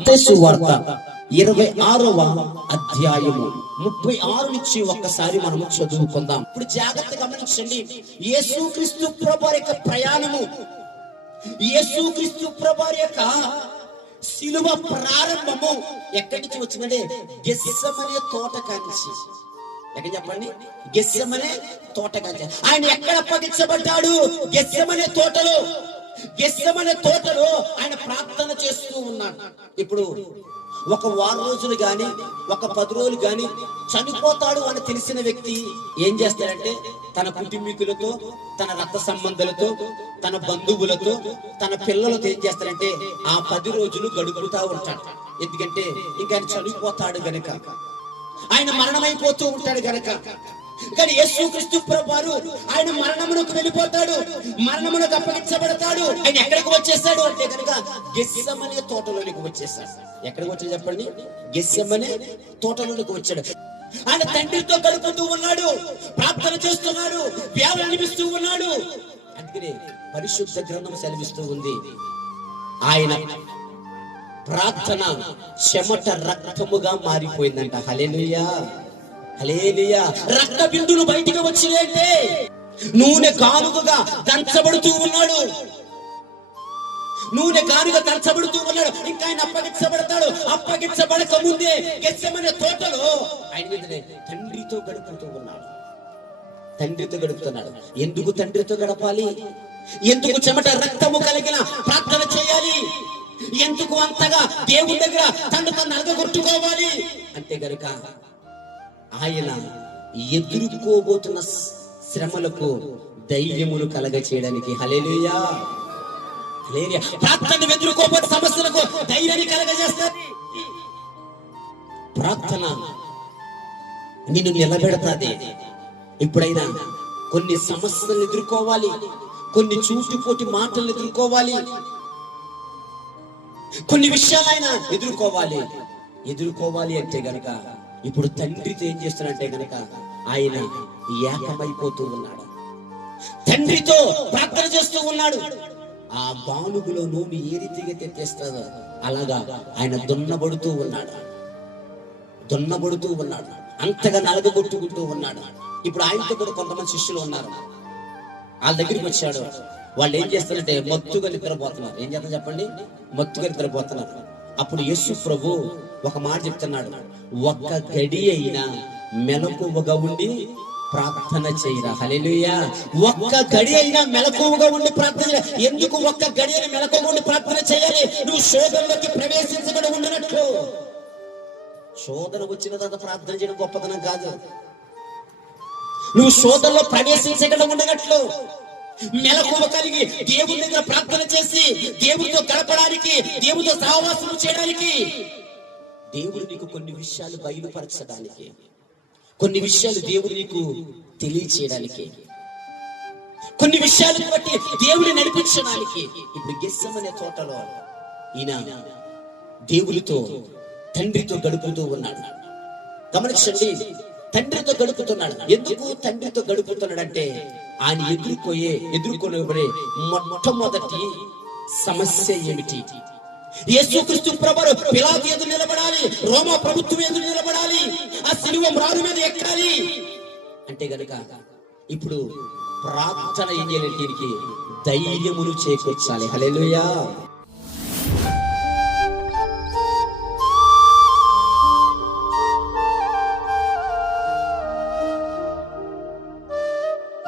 మత్తయి సువార్త 26వ అధ్యాయము 36 నుంచి ఒక్కసారి మనము చదువుకుందాం. ఇప్పుడు జాగ్రత్తగా గమనించండి. యేసుక్రీస్తు ప్రభువారి యొక్క ప్రయాణము, యేసుక్రీస్తు ప్రభువారి యొక్క శిలువ ప్రారంభము ఎక్కడి నుంచి వచ్చిందంటే గెత్సెమనే తోట కానించి. ఎక్కడ చెప్పండి? గెత్సెమనే తోట కానించి. ఆయన ఎక్కడ అప్పగించబడ్డాడు? గెత్సెమనే తోటలో. గెత్సెమనే తోటలో ఆయన ప్రార్థన చేస్తూ ఉన్నాడు. ఇప్పుడు ఒక వారం రోజులు గాని, ఒక 10 రోజులు గాని చనిపోతాడు అని తెలిసిన వ్యక్తి ఏం చేస్తాడంటే తన కుటుంబీకులతో, తన రక్త సంబంధులతో, తన బంధువులతో, తన పిల్లలతో ఏం చేస్తాడంటే ఆ 10 రోజులు గడుపుతా ఉంటాడు. ఎందుకంటే ఇంకా ఆయన చనిపోతాడు గనక, ఆయన మరణమైపోతూ ఉంటాడు గనక. కానీ యేసుక్రీస్తు ప్రభువారు ఆయన మరణమునకు వెళ్ళిపోతాడు, మరణమునకు అప్పగించబడతాడు. ఆయన ఎక్కడికి వచ్చేసాడు అంటే కనుక గెత్సెమనే తోటలోనికి వచ్చేసాడు. ఎక్కడికి వచ్చాడు చెప్పండి? గెత్సెమనే తోటలోనికి వచ్చాడు. ఆయన తండ్రితో గడుపుతూ ఉన్నాడు, ప్రార్థన చేస్తున్నాడు, వ్యాధులు అనిపిస్తూ ఉన్నాడు. అందుకనే పరిశుద్ధ గ్రంథం సెలవిస్తూ ఉంది, ఆయన ప్రార్థన చెమట రక్తముగా మారిపోయిందంట. హల్లెలూయా, హల్లెలూయా. రక్త బిందులు బయటికి వచ్చిందంటే నూనె కానుకగా దంచబడుతూ ఉన్నాడు, నూనె కానుగా దంచబడుతూ ఉన్నాడు. ఇంకా ఆయన అప్పగించబడతాడు. అప్పగించబడక ముందే గెత్సెమనే తోటలో ఆయన తండ్రితో గడుపుతూ ఉన్నాడు, తండ్రితో గడుపుతున్నాడు. ఎందుకు తండ్రితో గడపాలి? ఎందుకు చెమట రక్తము కలిగిన ప్రార్థన చేయాలి? ఎందుకు అంతగా దేవుడి దగ్గర తను నలగొట్టుకోవాలి అంటే గనుక ఆయన ఎదుర్కోబోతున్న శ్రమలకు ధైర్యమును కలగ చేయడానికి. హల్లెలూయా, హల్లెలూయా. ప్రార్థన ఎదుర్కోబోతున్న సమస్యలకు ధైర్యాన్ని కలగజేస్తుంది. ప్రార్థన నిన్ను నిలబెడతాది. ఎప్పుడైనా కొన్ని సమస్యలను ఎదుర్కోవాలి, కొన్ని చూటిపోటి మాటలను ఎదుర్కోవాలి, కొన్ని విషయాలైనా ఎదుర్కోవాలి అంటే గనక ఇప్పుడు తండ్రితో ఏం చేస్తున్నాడంటే గనక ఆయన ఏకమైపోతూ ఉన్నాడు, తండ్రితో ప్రార్థన చేస్తూ ఉన్నాడు. ఆ బాలుగులో నూనె ఏ రీతిగా తెచ్చేస్తాడో అలాగా ఆయన దున్నబడుతూ ఉన్నాడు, అంతగా నలగొట్టుకుంటూ ఉన్నాడు. ఇప్పుడు ఆయనతో కూడా కొంతమంది శిష్యులు ఉన్నారు. వాళ్ళ దగ్గరికి వచ్చాడు. వాళ్ళు ఏం చేస్తారంటే మత్తుగా నిద్రపోతున్నారు. ఏం చేస్తారు చెప్పండి? మత్తుగా నిద్రపోతున్నారు. అప్పుడు యేసు ప్రభు ఒక మాట చెప్తున్నాడు, ఒక్క గడి అయినా మెలకువగా ఉండి ప్రార్థన చేయరా. హల్లెలూయా. ఒక్క గడి అయినా మెలకువగా ఉండి ప్రార్థన చేయాలి. ఎందుకు ఒక్క గడి అయినా మెలకువగా ఉండి ప్రార్థన చేయాలి? నువ్వు శోధనలోకి ప్రవేశించకుండా ఉండనట్లు. శోధన వచ్చిన తర్వాత ప్రార్థన చేయడం గొప్పతనం కాదు. నువ్వు శోధనలో ప్రవేశించకుండా ఉండనట్లు మెలకువ కలిగి దేవుడి దగ్గర ప్రార్థన చేసి దేవుడితో గడపడానికి, దేవుడితో సహవాసం చేయడానికి, దేవుడు నీకు కొన్ని విషయాలు బయలుపరచడానికి, కొన్ని విషయాలు దేవుడు నీకు తెలియచేయడానికి, కొన్ని విషయాలను బట్టి దేవుడిని నడిపించడానికి. ఇప్పుడు గెత్సెమనే తోటలో ఈయన దేవుడితో తండ్రితో గడుపుతూ ఉన్నాడు. గమనించండి, తండ్రితో గడుపుతున్నాడు. ఎందుకు తండ్రితో గడుపుతున్నాడంటే ఆయన ఎదుర్కొనే మొట్టమొదటి సమస్య ఏమిటి? యేసుక్రీస్తు ప్రభువు పిలాతు ఎదురు నిలబడాలి, రోమా ప్రభుత్వం ఎదురు నిలబడాలి, ఆ శిలువ మ్రాను మీద ఎక్కాలి అంటే గనుక ఇప్పుడు ప్రార్థన ఏం చేయాలి? దీనికి ధైర్యమును చేకూర్చాలి. హల్లెలూయా.